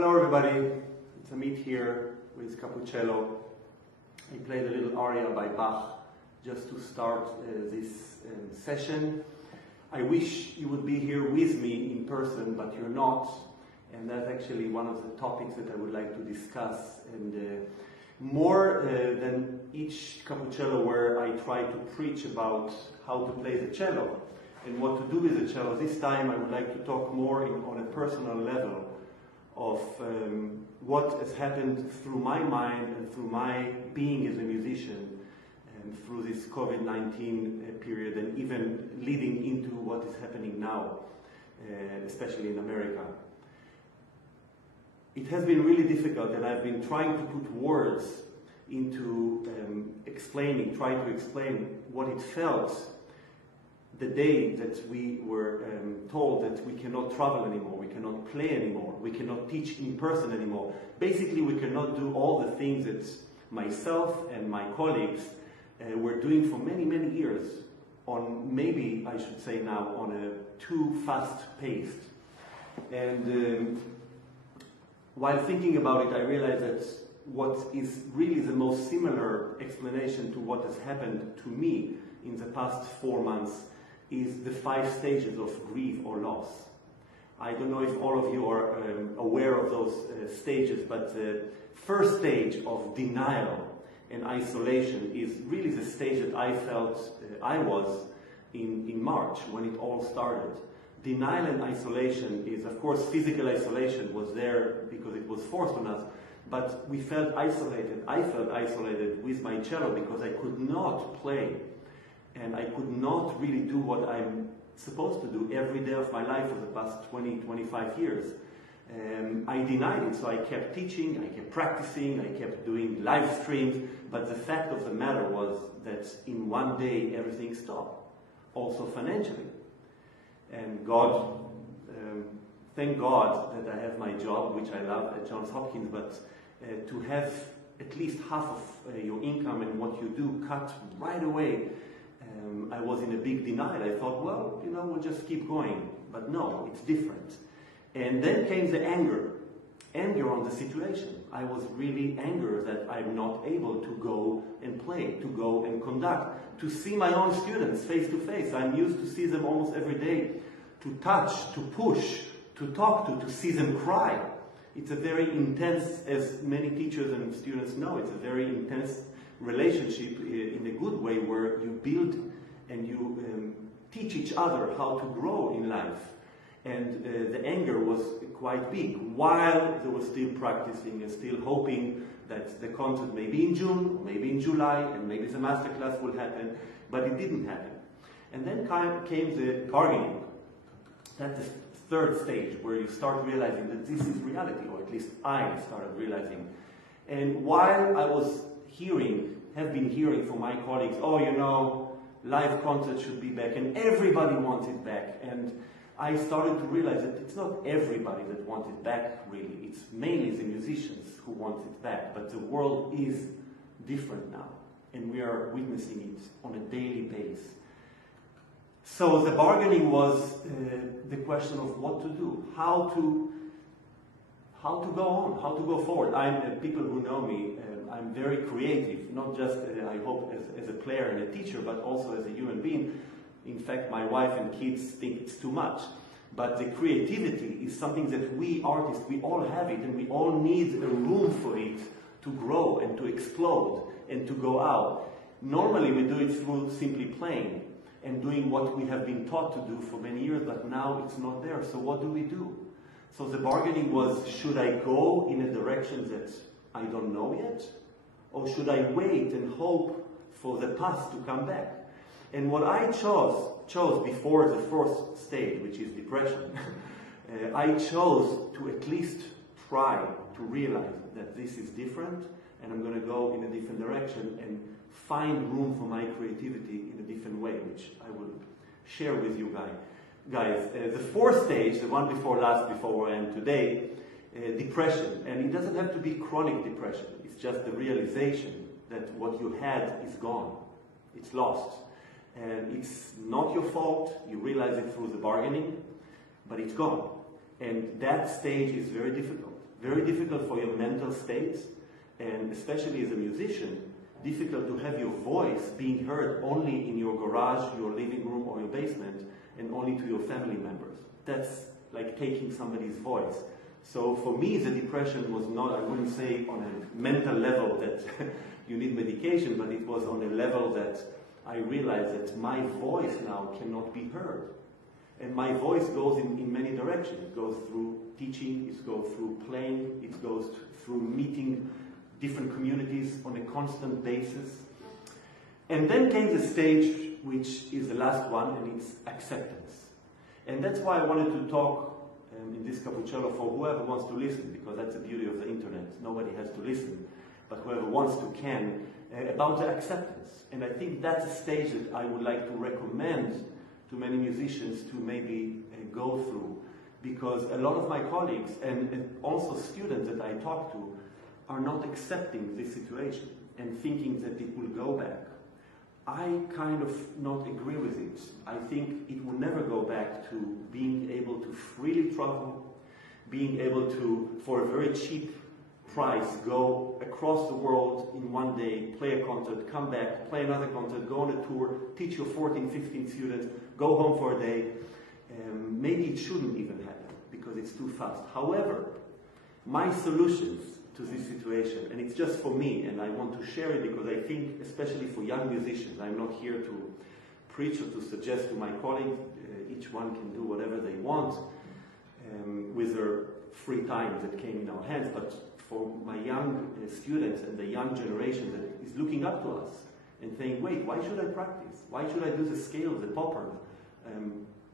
Hello everybody, it's Amit here with Capuccello. I played a little aria by Bach just to start this session. I wish you would be here with me in person, but you're not, and that's actually one of the topics that I would like to discuss. And more than each Capuccello, where I try to preach about how to play the cello and what to do with the cello, this time I would like to talk more on a personal level of what has happened through my mind and through my being as a musician and through this COVID-19 period, and even leading into what is happening now, especially in America. It has been really difficult, and I've been trying to put words into trying to explain what it felt the day that we were told that we cannot travel anymore, we cannot play anymore, we cannot teach in person anymore. Basically, we cannot do all the things that myself and my colleagues were doing for many, many years on, maybe I should say now, on a too fast pace. And while thinking about it, I realized that what is really the most similar explanation to what has happened to me in the past 4 months is the 5 stages of grief or loss. I don't know if all of you are aware of those stages, but the first stage of denial and isolation is really the stage that I felt I was in March when it all started. Denial and isolation is, of course, physical isolation was there because it was forced on us, but we felt isolated. I felt isolated with my cello because I could not play. And I could not really do what I'm supposed to do every day of my life for the past 20, 25 years. I denied it, so I kept teaching, I kept practicing, I kept doing live streams, but the fact of the matter was that in one day everything stopped, also financially. And God, thank God that I have my job, which I love at Johns Hopkins, but to have at least half of your income and what you do cut right away, I was in a big denial. I thought, well, you know, we'll just keep going. But no, it's different. And then came the anger on the situation. I was really angry that I'm not able to go and play, to go and conduct, to see my own students face to face. I'm used to see them almost every day, to touch, to push, to talk to see them cry. It's a very intense, as many teachers and students know, it's a very intense relationship in a good way, where you build and you teach each other how to grow in life. And the anger was quite big, while they were still practicing and still hoping that the concert maybe in June, maybe in July, and maybe the masterclass will happen, but it didn't happen. And then came the bargaining. That's the third stage, where you start realizing that this is reality, or at least I started realizing. And while I was have been hearing from my colleagues, oh, you know, live concerts should be back, and everybody wants it back. And I started to realize that it's not everybody that wants it back, really. It's mainly the musicians who want it back. But the world is different now, and we are witnessing it on a daily basis. So the bargaining was the question of what to do, how to go on, how to go forward. People who know me, I'm very creative, not just, I hope, as a player and a teacher, but also as a human being. In fact, my wife and kids think it's too much. But the creativity is something that we artists, we all have it, and we all need a room for it to grow and to explode and to go out. Normally we do it through simply playing and doing what we have been taught to do for many years, but now it's not there. So what do? So the bargaining was, should I go in a direction that I don't know yet? Or should I wait and hope for the past to come back? And what I chose before the fourth stage, which is depression, I chose to at least try to realize that this is different, and I'm going to go in a different direction and find room for my creativity in a different way, which I will share with you guys. The fourth stage, the one before last, before I am today, depression. And it doesn't have to be chronic depression. It's just the realization that what you had is gone. It's lost. And it's not your fault. You realize it through the bargaining, but it's gone. And that stage is very difficult. very difficult for your mental state, and especially as a musician, difficult to have your voice being heard only in your garage, your living room, or your basement, and only to your family members. That's like taking somebody's voice. So for me, the depression was not, I wouldn't say on a mental level that you need medication, but it was on a level that I realized that my voice now cannot be heard. And my voice goes in many directions. It goes through teaching, it goes through playing, it goes through meeting different communities on a constant basis. And then came the stage, which is the last one, and it's acceptance. And that's why I wanted to talk in this Cappuccino for whoever wants to listen, because that's the beauty of the internet. Nobody has to listen, but whoever wants to can, about the acceptance. And I think that's a stage that I would like to recommend to many musicians to maybe go through, because a lot of my colleagues and also students that I talk to are not accepting this situation and thinking that it will go back. I kind of not agree with it. I think it will never go back to being able to freely travel, being able to, for a very cheap price, go across the world in one day, play a concert, come back, play another concert, go on a tour, teach your 14, 15 students, go home for a day. Maybe it shouldn't even happen because it's too fast. However, my solutions to this situation, and it's just for me, and I want to share it because I think, especially for young musicians, I'm not here to preach or to suggest to my colleagues, each one can do whatever they want with their free time that came in our hands, but for my young students and the young generation that is looking up to us and saying, wait, why should I practice? Why should I do the scale, the popper?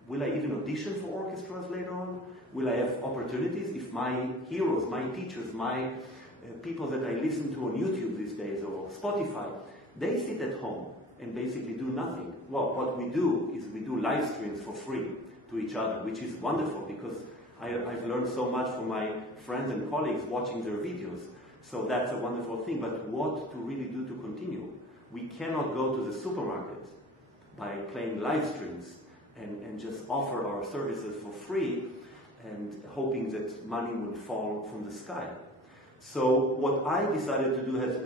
Will I even audition for orchestras later on? Will I have opportunities if my heroes, my teachers, my people that I listen to on YouTube these days or Spotify, they sit at home and basically do nothing? Well, what we do is we do live streams for free to each other, which is wonderful because I've learned so much from my friends and colleagues watching their videos. So that's a wonderful thing. But what to really do to continue? We cannot go to the supermarket by playing live streams and just offer our services for free and hoping that money would fall from the sky. So what I decided to do has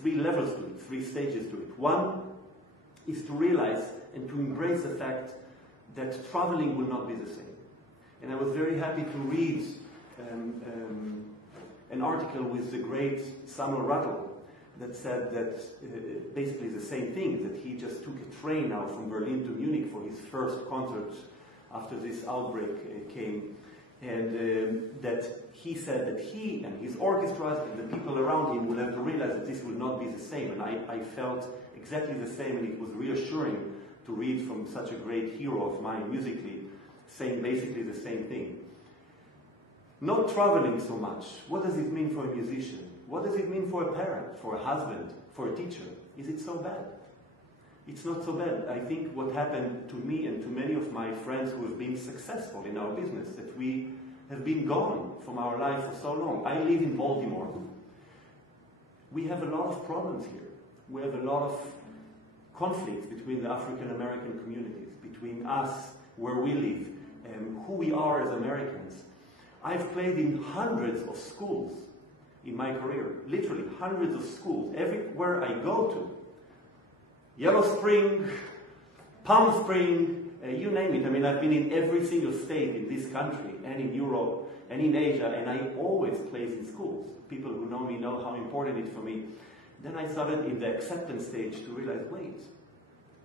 3 levels to it, 3 stages to it. One is to realize and to embrace the fact that traveling will not be the same. And I was very happy to read an article with the great Samuel Rattle that said that basically the same thing, that he just took a train now from Berlin to Munich for his first concert after this outbreak came, and that he said that he and his orchestras and the people around him will have to realize that this will not be the same. And I felt exactly the same, and it was reassuring to read from such a great hero of mine musically, saying basically the same thing. Not traveling so much. What does it mean for a musician? What does it mean for a parent, for a husband, for a teacher? Is it so bad? It's not so bad. I think what happened to me and to many of my friends who have been successful in our business, that we have been gone from our life for so long. I live in Baltimore. We have a lot of problems here. We have a lot of conflicts between the African American communities, between us, where we live, and who we are as Americans. I've played in hundreds of schools in my career, literally hundreds of schools, everywhere I go to. Yellow Spring, Palm Spring, you name it. I mean, I've been in every single state in this country and in Europe and in Asia, and I always played in schools. People who know me know how important it is for me. Then I started in the acceptance stage to realize, wait,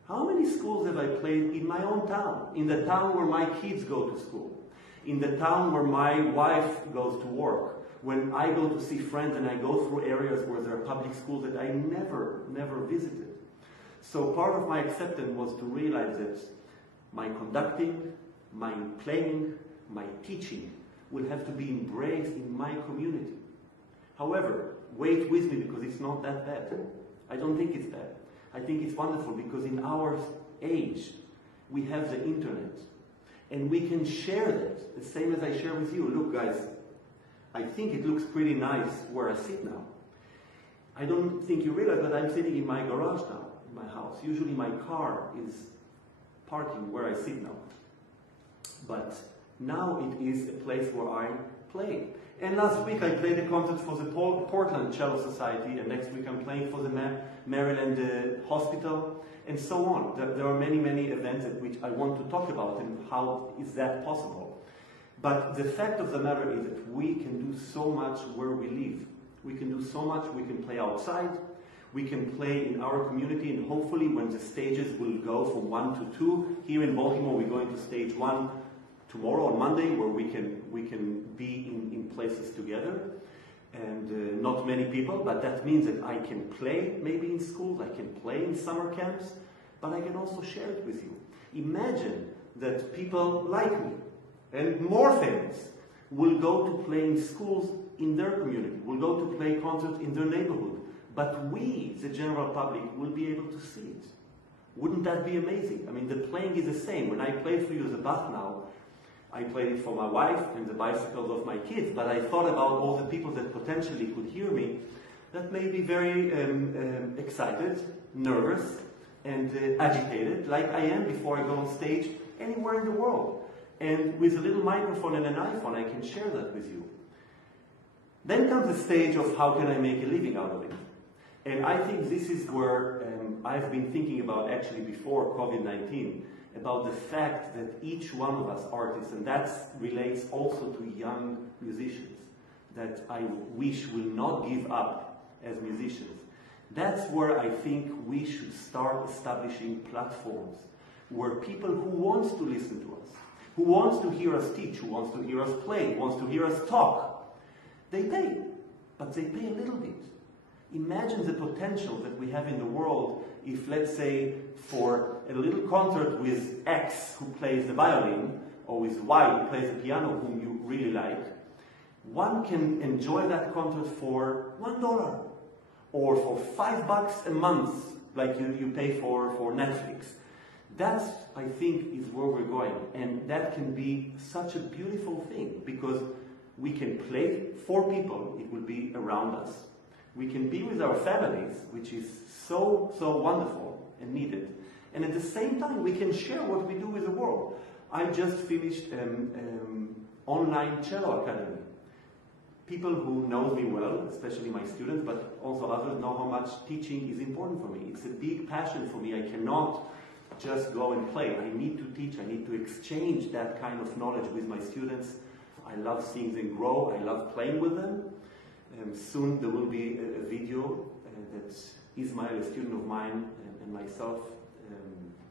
how many schools have I played in my own town? In the town where my kids go to school. In the town where my wife goes to work. When I go to see friends and I go through areas where there are public schools that I never visited. So part of my acceptance was to realize that my conducting, my playing, my teaching will have to be embraced in my community. However, wait with me because it's not that bad. I don't think it's bad. I think it's wonderful because in our age, we have the internet. And we can share that, the same as I share with you. Look guys, I think it looks pretty nice where I sit now. I don't think you realize that I'm sitting in my garage now, in my house. Usually my car is parking where I sit now. But now it is a place where I play. And last week I played a concert for the Portland Cello Society, and next week I'm playing for the Maryland Hospital, and so on. There are many, many events at which I want to talk about and how is that possible. But the fact of the matter is that we can do so much where we live. We can do so much. We can play outside. We can play in our community, and hopefully when the stages will go from 1 to 2, here in Baltimore we're going to stage 1 tomorrow on Monday, where we can be in places together, and not many people, but that means that I can play maybe in schools, I can play in summer camps, but I can also share it with you. Imagine that people like me, and more famous, will go to play in schools in their community, will go to play concerts in their neighborhood, but we, the general public, will be able to see it. Wouldn't that be amazing? I mean, the playing is the same. When I play for you as a Bach now, I played it for my wife and the bicycles of my kids, but I thought about all the people that potentially could hear me that may be very excited, nervous, and agitated, like I am before I go on stage anywhere in the world. And with a little microphone and an iPhone, I can share that with you. Then comes the stage of how can I make a living out of it. And I think this is where I've been thinking about actually before COVID-19, about the fact that each one of us artists, and that relates also to young musicians, that I wish will not give up as musicians. That's where I think we should start establishing platforms where people who want to listen to us, who wants to hear us teach, who wants to hear us play, who wants to hear us talk, they pay, but they pay a little bit. Imagine the potential that we have in the world if, let's say, for a little concert with X who plays the violin, or with Y who plays the piano, whom you really like, one can enjoy that concert for $1 or for $5 a month, like you pay for Netflix. That, I think, is where we're going, and that can be such a beautiful thing, because we can play for people, it will be around us. We can be with our families, which is so, so wonderful and needed. And at the same time, we can share what we do with the world. I just finished online cello academy. People who know me well, especially my students, but also others, know how much teaching is important for me. It's a big passion for me. I cannot just go and play. I need to teach. I need to exchange that kind of knowledge with my students. I love seeing them grow. I love playing with them. Soon there will be a video that Ismail, a student of mine, and myself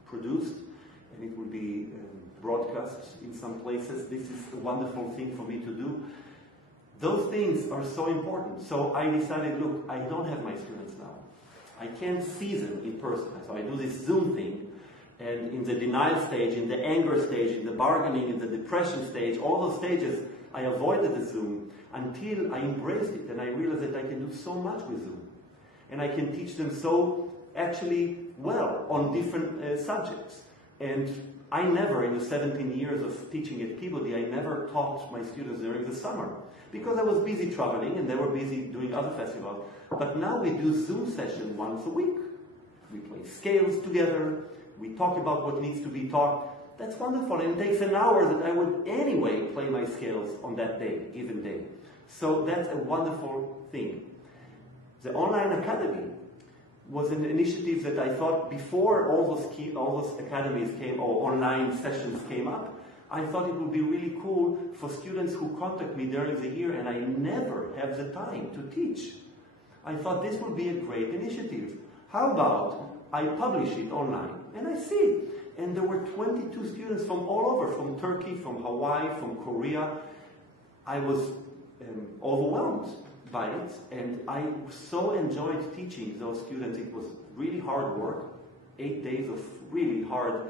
produced, and it will be broadcast in some places. This is a wonderful thing for me to do. Those things are so important. So I decided, look, I don't have my students now. I can't see them in person. So I do this Zoom thing, and in the denial stage, in the anger stage, in the bargaining, in the depression stage, all those stages, I avoided the Zoom until I embraced it, and I realized that I can do so much with Zoom. And I can teach them so actually well on different subjects. And I never, in the 17 years of teaching at Peabody, I never taught my students during the summer, because I was busy traveling and they were busy doing other festivals. But now we do Zoom sessions once a week. We play scales together, we talk about what needs to be taught. That's wonderful, and it takes an hour that I would anyway play my scales on that day, given day. So that's a wonderful thing. The Online Academy was an initiative that I thought before all those academies came, or online sessions came up, I thought it would be really cool for students who contact me during the year and I never have the time to teach. I thought this would be a great initiative. How about I publish it online? And I see it. And there were 22 students from all over, from Turkey, from Hawaii, from Korea. I was overwhelmed by it, and I so enjoyed teaching those students. It was really hard work, 8 days of really hard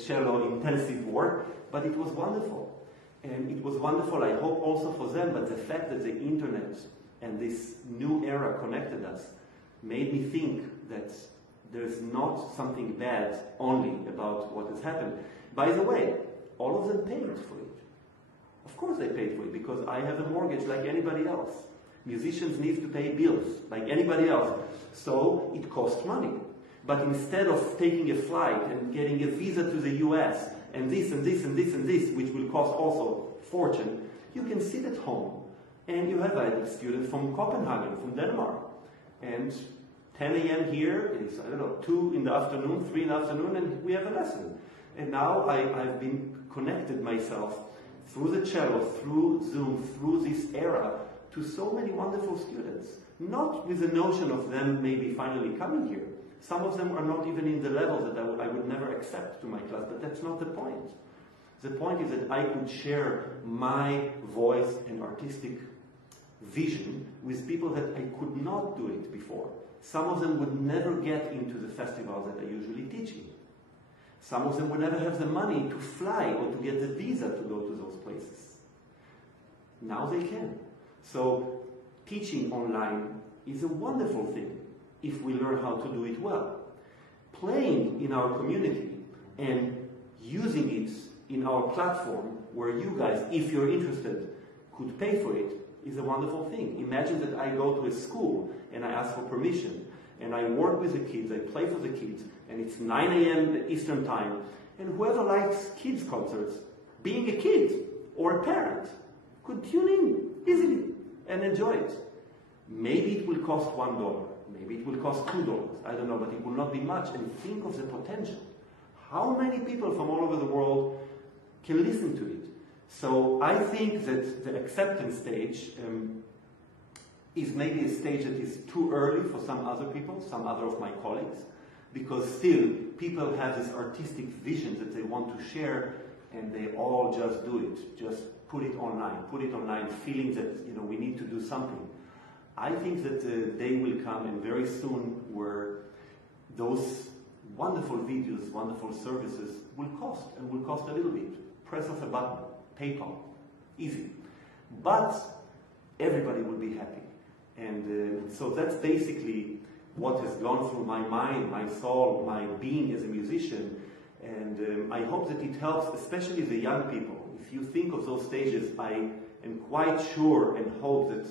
cello intensive work, but it was wonderful. And it was wonderful, I hope, also for them, but the fact that the internet and this new era connected us made me think that there's not something bad only about what has happened. By the way, all of them paid for it. Of course they paid for it, because I have a mortgage like anybody else. Musicians need to pay bills like anybody else. So it costs money. But instead of taking a flight and getting a visa to the US, and this and this and this and this, which will cost also a fortune, you can sit at home And you have students from Copenhagen, from Denmark. And 10 a.m. here is, I don't know, 2 in the afternoon, 3 in the afternoon, and we have a lesson. And now I've been connected myself through the cello, through Zoom, through this era, to so many wonderful students. Not with the notion of them maybe finally coming here. Some of them are not even in the level that I would never accept to my class, but that's not the point. The point is that I could share my voice and artistic vision with people that I could not do it before. Some of them would never get into the festivals that I usually teach in. Some of them would never have the money to fly or to get the visa to go to those places. Now they can. So teaching online is a wonderful thing if we learn how to do it well. Playing in our community and using it in our platform where you guys, if you're interested, could pay for it is a wonderful thing. Imagine that I go to a school and I ask for permission and I work with the kids, I play for the kids, and it's 9 a.m. Eastern time, and whoever likes kids concerts, being a kid or a parent, could tune in easily and enjoy it. Maybe it will cost $1, maybe it will cost $2, I don't know, but it will not be much. And think of the potential. How many people from all over the world can listen to it? So I think that the acceptance stage is maybe a stage that is too early for some other people, some other of my colleagues, because still people have this artistic vision that they want to share, and they all just do it, just put it online, feeling that we need to do something. I think that the day will come, and very soon, where those wonderful videos, wonderful services will cost a little bit. Press of a button, PayPal, easy. But everybody will be happy. And so that's basically what has gone through my mind, my soul, my being as a musician. And I hope that it helps, especially the young people. If you think of those stages, I am quite sure and hope that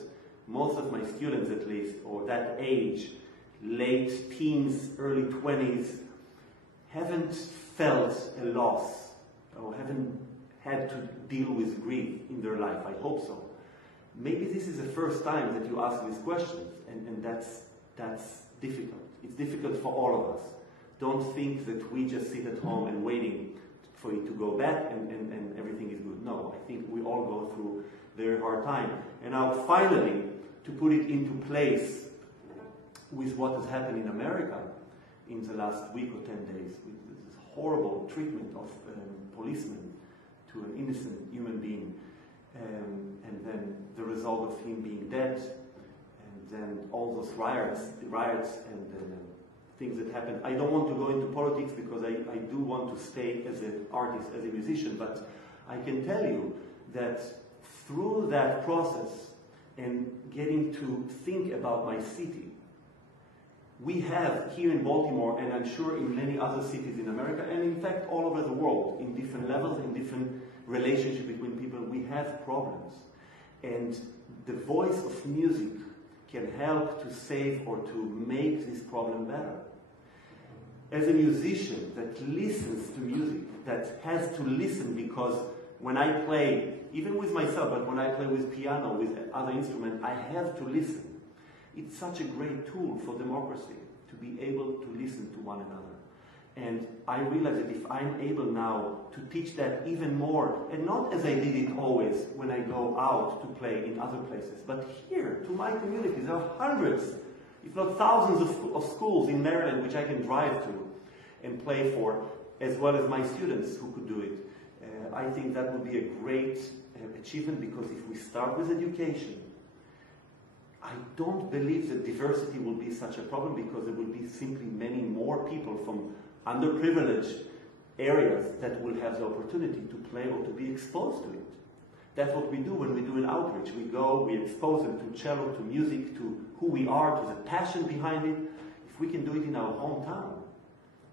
most of my students, at least, or that age, late teens, early 20s, haven't felt a loss or haven't had to deal with grief in their life. I hope so. Maybe this is the first time that you ask these questions, and that's difficult. It's difficult for all of us. Don't think that we just sit at home and waiting for it to go back and everything is good. No, I think we all go through a very hard time. And now finally, to put it into place with what has happened in America in the last week or 10 days, with this horrible treatment of policemen to an innocent human being, and then the result of him being dead, and then all those riots and things that happened. I don't want to go into politics because I do want to stay as an artist, as a musician, but I can tell you that through that process and getting to think about my city, we have here in Baltimore, and I'm sure in many other cities in America, and in fact all over the world, in different levels, in different relationships between people, we have problems. And the voice of music can help to save or to make this problem better. As a musician that listens to music, that has to listen, because when I play, even with myself, but when I play with piano, with other instruments, I have to listen. It's such a great tool for democracy, to be able to listen to one another. And I realize that if I'm able now to teach that even more, and not as I did it always when I go out to play in other places, but here, to my community, there are hundreds, if not thousands of schools in Maryland which I can drive to and play for, as well as my students who could do it. I think that would be a great achievement, because if we start with education, I don't believe that diversity will be such a problem, because there will be simply many more people from underprivileged areas that will have the opportunity to play or to be exposed to it. That's what we do when we do an outreach. We go, we expose them to cello, to music, to who we are, to the passion behind it. If we can do it in our hometown,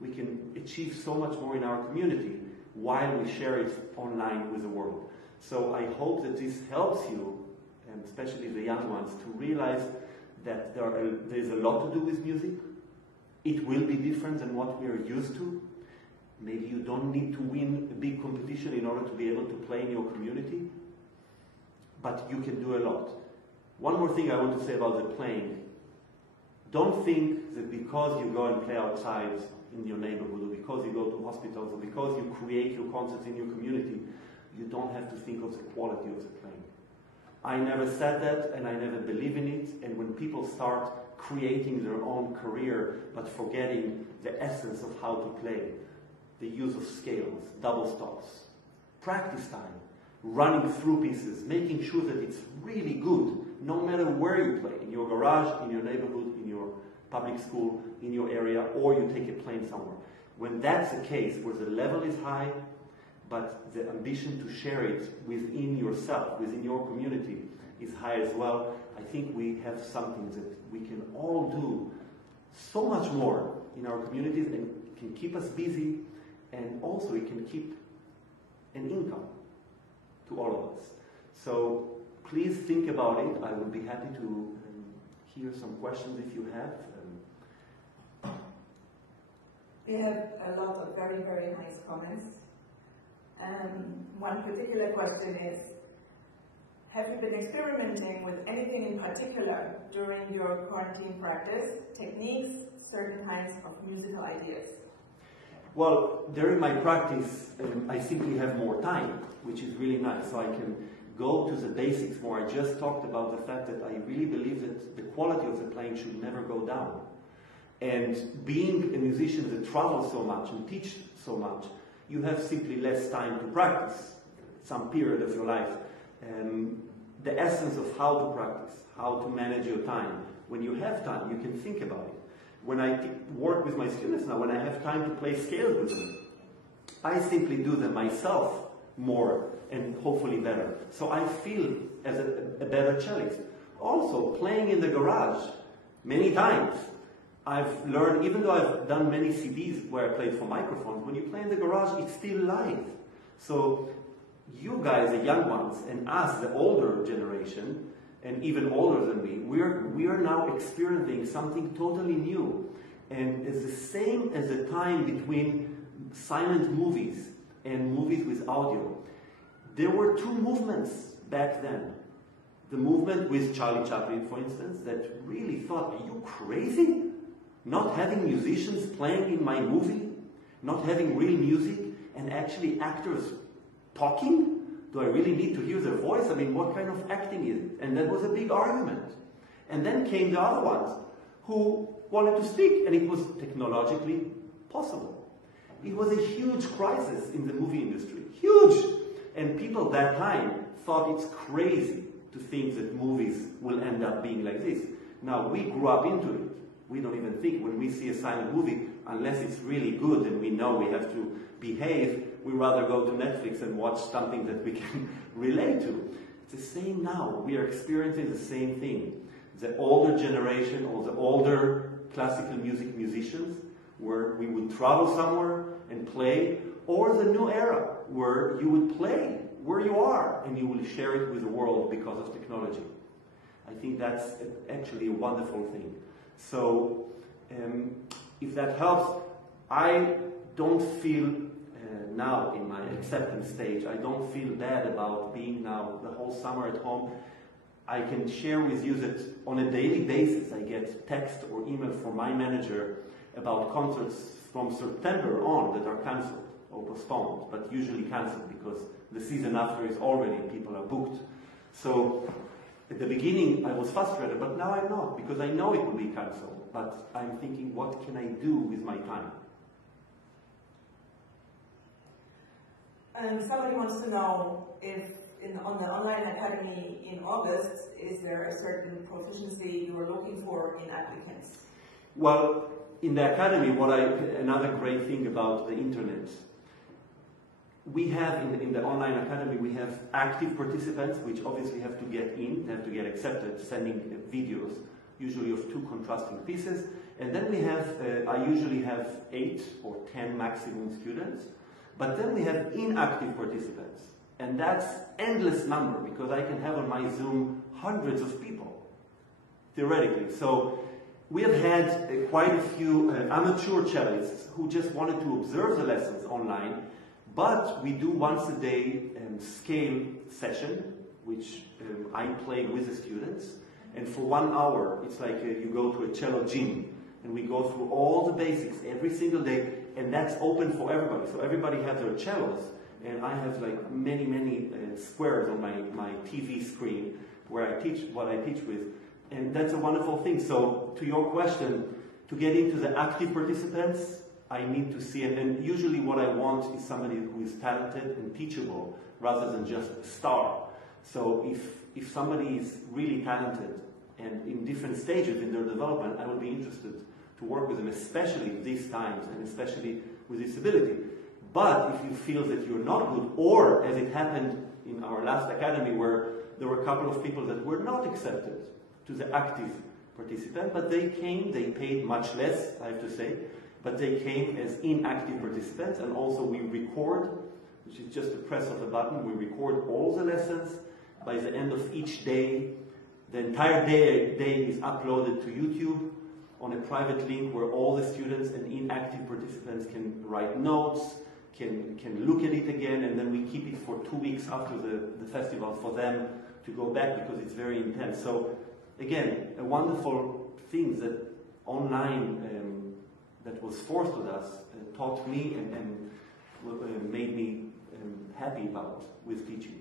we can achieve so much more in our community while we share it online with the world. So I hope that this helps you, and especially the young ones, to realize that there's a lot to do with music. It will be different than what we are used to. Maybe you don't need to win a big competition in order to be able to play in your community, but you can do a lot. One more thing I want to say about the playing. Don't think that because you go and play outside in your neighborhood, or because you go to hospitals, or because you create your concerts in your community, you don't have to think of the quality of the playing. I never said that, and I never believe in it, and when people start creating their own career, but forgetting the essence of how to play, the use of scales, double stops, practice time, running through pieces, making sure that it's really good, no matter where you play, in your garage, in your neighborhood, in your public school, in your area, or you take a plane somewhere. When that's the case, where the level is high, but the ambition to share it within yourself, within your community, is high as well, I think we have something that we can all do so much more in our communities, and can keep us busy, and also it can keep an income to all of us. So please think about it. I would be happy to hear some questions if you have. We have a lot of very, very nice comments. One particular question is, have you been experimenting with anything in particular during your quarantine practice, techniques, certain kinds of musical ideas? Well, during my practice, I simply have more time, which is really nice, so I can go to the basics more. I just talked about the fact that I really believe that the quality of the playing should never go down. And being a musician that travels so much and teach so much, you have simply less time to practice some period of your life. The essence of how to practice, how to manage your time. When you have time, you can think about it. When I work with my students now, when I have time to play scales with them, I simply do them myself more and hopefully better. So I feel as a better cellist. Also, playing in the garage, many times, I've learned, even though I've done many CDs where I played for microphones, when you play in the garage, it's still live. So you guys, the young ones, and us, the older generation, and even older than me, we are now experiencing something totally new. And it's the same as the time between silent movies and movies with audio. There were two movements back then. The movement with Charlie Chaplin, for instance, that really thought, are you crazy? Not having musicians playing in my movie? Not having real music? And actually actors talking? Do I really need to hear their voice? I mean, what kind of acting is it? And that was a big argument. And then came the other ones who wanted to speak, and it was technologically possible. It was a huge crisis in the movie industry. Huge! And people that time thought it's crazy to think that movies will end up being like this. Now, we grew up into it. We don't even think when we see a silent movie, unless it's really good and we know we have to behave, we rather go to Netflix and watch something that we can relate to. It's the same now. We are experiencing the same thing. The older generation, or the older classical music musicians, where we would travel somewhere and play, or the new era, where you would play where you are and you will share it with the world because of technology. I think that's actually a wonderful thing. So, if that helps, I don't feel now in my acceptance stage, I don't feel bad about being now the whole summer at home. I can share with you that on a daily basis I get text or email from my manager about concerts from September on that are cancelled or postponed, but usually cancelled because the season after is already, people are booked. So at the beginning I was frustrated, but now I'm not, because I know it will be cancelled, but I'm thinking, what can I do with my time? Somebody wants to know if on the online academy in August, is there a certain proficiency you are looking for in applicants? Well, in the academy, another great thing about the internet, we have in the online academy, we have active participants, which obviously have to get in, have to get accepted, sending videos, usually of 2 contrasting pieces. And then we have, I usually have 8 or 10 maximum students. But then we have inactive participants. And that's endless number, because I can have on my Zoom hundreds of people, theoretically. So we have had quite a few amateur cellists who just wanted to observe the lessons online, but we do once a day scale session, which I play with the students, And for 1 hour, it's like you go to a cello gym, and we go through all the basics every single day, and that's open for everybody. So everybody has their cellos, and I have like many squares on my TV screen where I teach what I teach with, and that's a wonderful thing. So to your question, to get into the active participants, I need to see it, and usually what I want is somebody who is talented and teachable rather than just a star. So if somebody is really talented and in different stages in their development, I would be interested to work with them, especially these times and especially with disability. But if you feel that you're not good, or as it happened in our last academy where there were a couple of people that were not accepted to the active participant, but they came, they paid much less, I have to say, but they came as inactive participants, and also we record, which is just a press of a button, we record all the lessons. By the end of each day, the entire day is uploaded to YouTube on a private link where all the students and inactive participants can write notes, can look at it again, and then we keep it for 2 weeks after the festival for them to go back because it's very intense. So again, a wonderful thing that online that was forced on us taught me and made me happy about with teaching.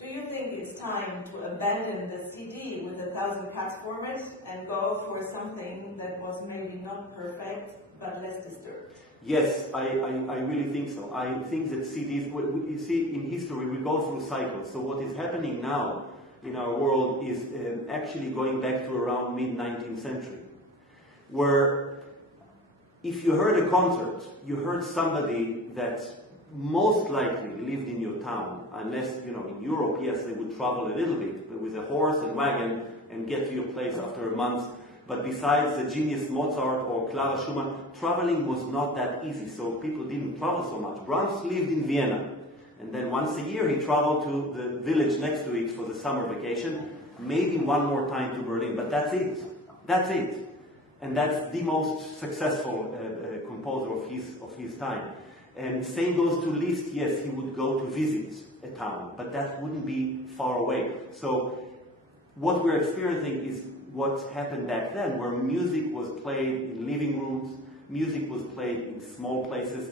Do you think it's time to abandon the CD with 1,000 cuts format and go for something that was maybe not perfect but less disturbed? Yes, I really think so. I think that CDs, you see in history we go through cycles. So what is happening now in our world is actually going back to around mid-19th century, where if you heard a concert, you heard somebody that most likely lived in your town, unless, you know, in Europe, yes, they would travel a little bit, but with a horse and wagon and get to your place after a month. But besides the genius Mozart or Clara Schumann, traveling was not that easy, so people didn't travel so much. Brahms lived in Vienna, and then once a year he traveled to the village next to it for the summer vacation, maybe one more time to Berlin, but that's it. That's it. And that's the most successful composer of his time. And same goes to Liszt. Yes, he would go to visit a town, but that wouldn't be far away. So what we're experiencing is what happened back then, where music was played in living rooms, music was played in small places.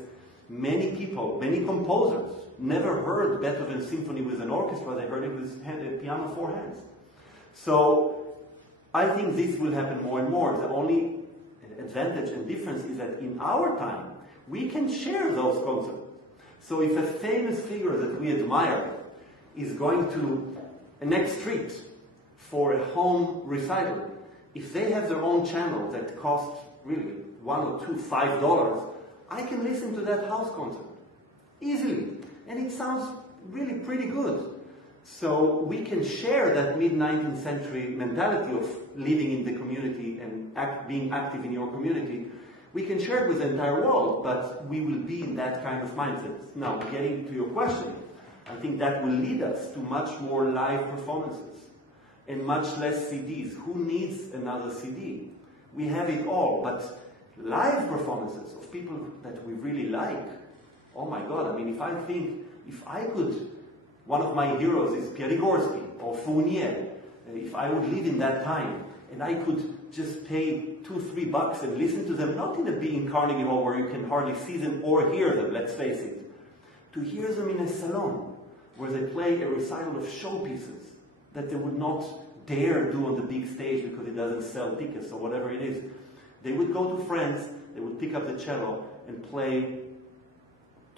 Many people, many composers, never heard Beethoven's symphony with an orchestra, they heard it with piano four hands. So I think this will happen more and more. The only advantage and difference is that in our time, we can share those concerts. So if a famous figure that we admire is going to a next street for a home recital, if they have their own channel that costs really $1 or $2, $5, I can listen to that house concert easily. And it sounds really pretty good. So we can share that mid-19th century mentality of living in the community and being active in your community. We can share it with the entire world, but we will be in that kind of mindset. Now, getting to your question, I think that will lead us to much more live performances and much less CDs. Who needs another CD? We have it all, but live performances of people that we really like, oh my God, I mean, if I could, one of my heroes is Piatigorsky or Fournier, if I would live in that time, and I could just pay $2-3 and listen to them, not in a big Carnegie Hall where you can hardly see them or hear them, let's face it, to hear them in a salon where they play a recital of showpieces that they would not dare do on the big stage because it doesn't sell tickets or whatever it is. They would go to France, they would pick up the cello and play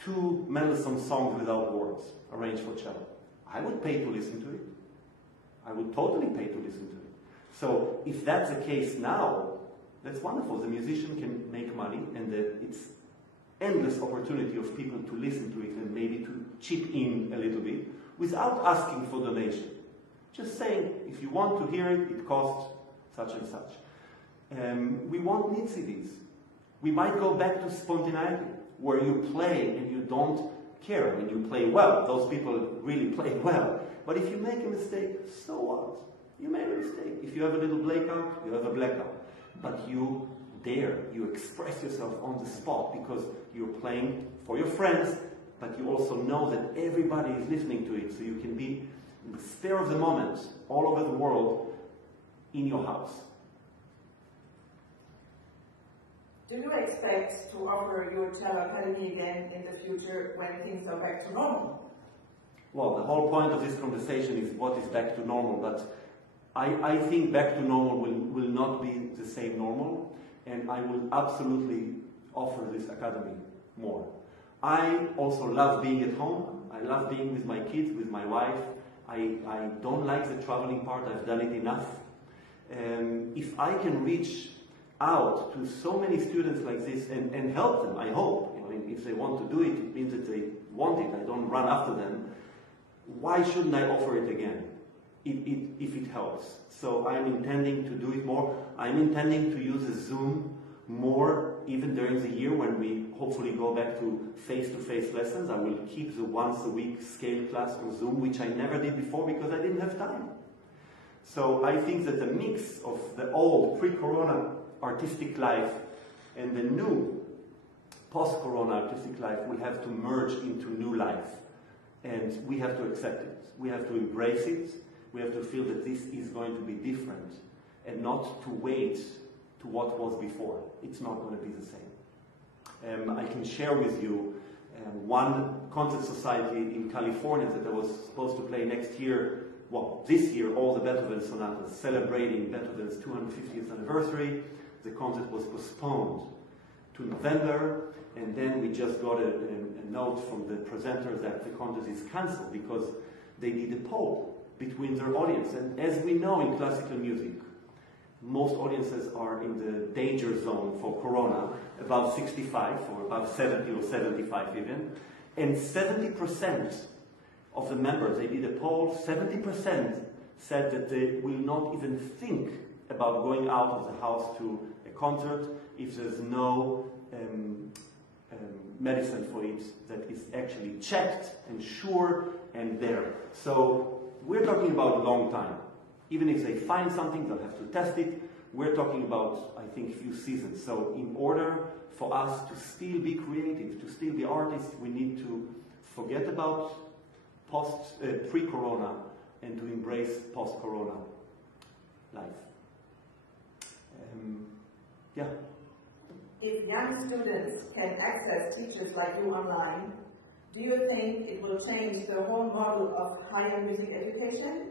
2 Mendelssohn songs without words, arranged for cello. I would pay to listen to it. I would totally pay to listen to it. So if that's the case now, that's wonderful. The musician can make money, and it's endless opportunity of people to listen to it and maybe to chip in a little bit without asking for donation. Just saying, if you want to hear it, it costs such and such. We won't need CDs. We might go back to spontaneity, where you play and you don't care. I mean, you play well. Those people really play well. But if you make a mistake, so what? You made a mistake. If you have a little blackout, you have a blackout. But you dare, you express yourself on the spot because you're playing for your friends, but you also know that everybody is listening to it, so you can be spare of the moment, all over the world, in your house. Do you expect to offer your cello academy again in the future when things are back to normal? Well, the whole point of this conversation is what is back to normal, but I think back to normal will not be the same normal, and I will absolutely offer this academy more. I also love being at home. I love being with my kids, with my wife. I don't like the traveling part. I've done it enough. If I can reach out to so many students like this and help them, I hope. You know, if they want to do it, it means that they want it. I don't run after them. Why shouldn't I offer it again? If it helps. So I'm intending to do it more. I'm intending to use a Zoom more even during the year when we hopefully go back to face-to-face lessons. I will keep the once-a-week scale class on Zoom, which I never did before because I didn't have time. So I think that the mix of the old pre-corona artistic life and the new post-corona artistic life will have to merge into new life. And we have to accept it. We have to embrace it. We have to feel that this is going to be different and not to wait to what was before. It's not going to be the same. I can share with you one concert society in California that I was supposed to play next year, well, this year, all the Beethoven sonatas, celebrating Beethoven's 250th anniversary. The concert was postponed to November, and then we just got a note from the presenters that the concert is cancelled because they did a poll between their audience. And as we know in classical music, most audiences are in the danger zone for corona, above 65 or above 70 or 75 even. And 70% of the members, they did a poll, 70% said that they will not even think about going out of the house to a concert if there's no medicine for it that is actually checked and sure and there. So we're talking about a long time. Even if they find something, they'll have to test it. We're talking about, I think, a few seasons. So in order for us to still be creative, to still be artists, we need to forget about pre-corona and to embrace post-corona life. Yeah. If young students can access teachers like you online, do you think it will change the whole model of higher music education,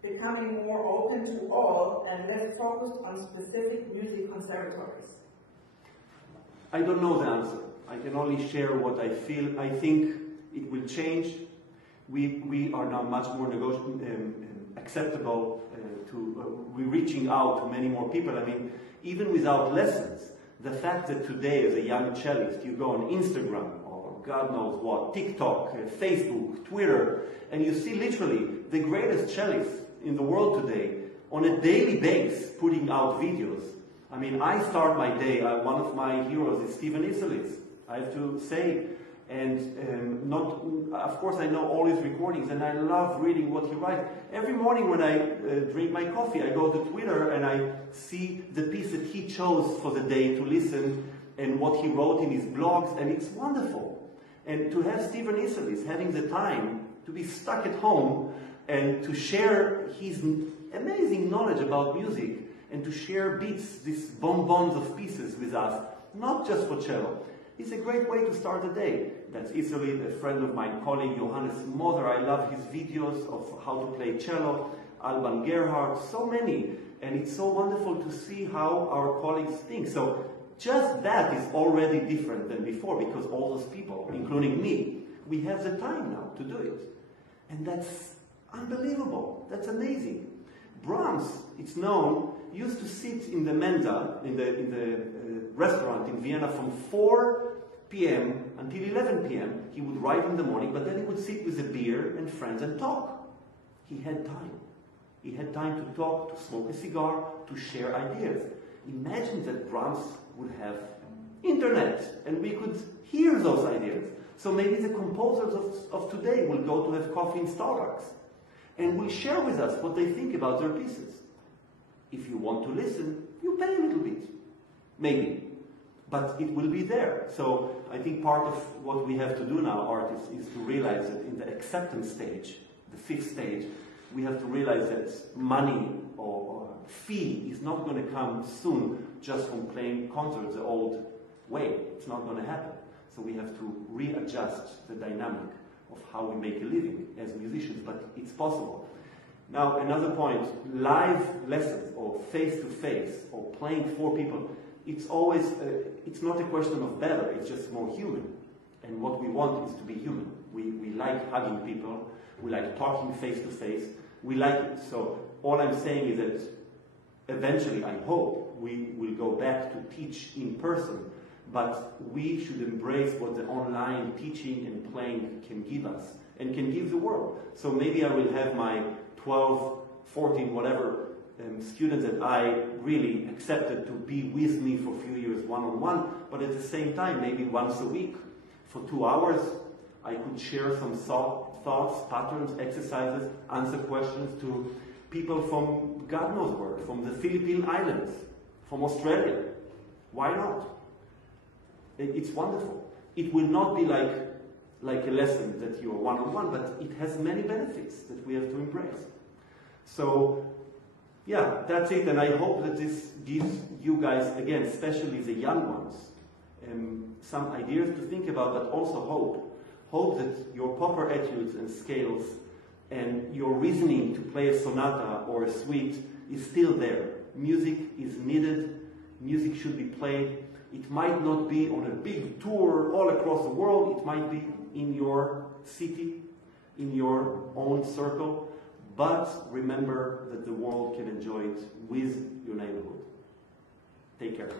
becoming more open to all and less focused on specific music conservatories? I don't know the answer. I can only share what I feel. I think it will change. We are now much more acceptable we're reaching out to many more people. I mean, even without lessons, the fact that today as a young cellist you go on Instagram or God knows what, TikTok, Facebook, Twitter, and you see literally the greatest cellists in the world today on a daily basis putting out videos. I mean, I start my day, one of my heroes is Stephen Isserlis, I have to say, and of course I know all his recordings and I love reading what he writes. Every morning when I drink my coffee, I go to Twitter and I see the piece that he chose for the day to listen and what he wrote in his blogs, and it's wonderful. And to have Stephen Isserlis having the time to be stuck at home and to share his amazing knowledge about music and to share beats, these bonbons of pieces with us, not just for cello. It's a great way to start the day. That's Isserlis, a friend of mine, colleague Johannes Mother. I love his videos of how to play cello. Alban Gerhardt, so many. And it's so wonderful to see how our colleagues think. So just that is already different than before because all those people, including me, we have the time now to do it. And that's unbelievable. That's amazing. Brahms, it's known, used to sit in the Mensa, in the restaurant in Vienna from 4 p.m. until 11 p.m. He would write in the morning, but then he would sit with a beer and friends and talk. He had time. He had time to talk, to smoke a cigar, to share ideas. Imagine that Brahms would have internet and we could hear those ideas. So maybe the composers of today will go to have coffee in Starbucks and will share with us what they think about their pieces. If you want to listen, you pay a little bit. Maybe. But it will be there. So I think part of what we have to do now, artists, is to realize that in the acceptance stage, the fifth stage, we have to realize that money or fee is not going to come soon just from playing concerts the old way. It's not going to happen. So we have to readjust the dynamic of how we make a living as musicians, but it's possible. Now, another point, live lessons or face-to-face or playing for people, it's always, it's not a question of better, it's just more human. And what we want is to be human. We like hugging people, we like talking face-to-face, we like it. So all I'm saying is that eventually, I hope, we will go back to teach in person, but we should embrace what the online teaching and playing can give us and can give the world. So maybe I will have my 12, 14, whatever students that I really accepted to be with me for a few years one-on-one, but at the same time, maybe once a week, for 2 hours, I could share some thoughts, patterns, exercises, answer questions to people from God knows where, from the Philippine Islands, from Australia. Why not? It's wonderful. It will not be like a lesson that you are one-on-one, but it has many benefits that we have to embrace. So, yeah, that's it, and I hope that this gives you guys, again, especially the young ones, some ideas to think about, but also hope. Hope that your proper etudes and scales and your reasoning to play a sonata or a suite is still there. Music is needed, music should be played. It might not be on a big tour all across the world, it might be in your city, in your own circle, but remember that the world can enjoy it with your neighborhood. Take care.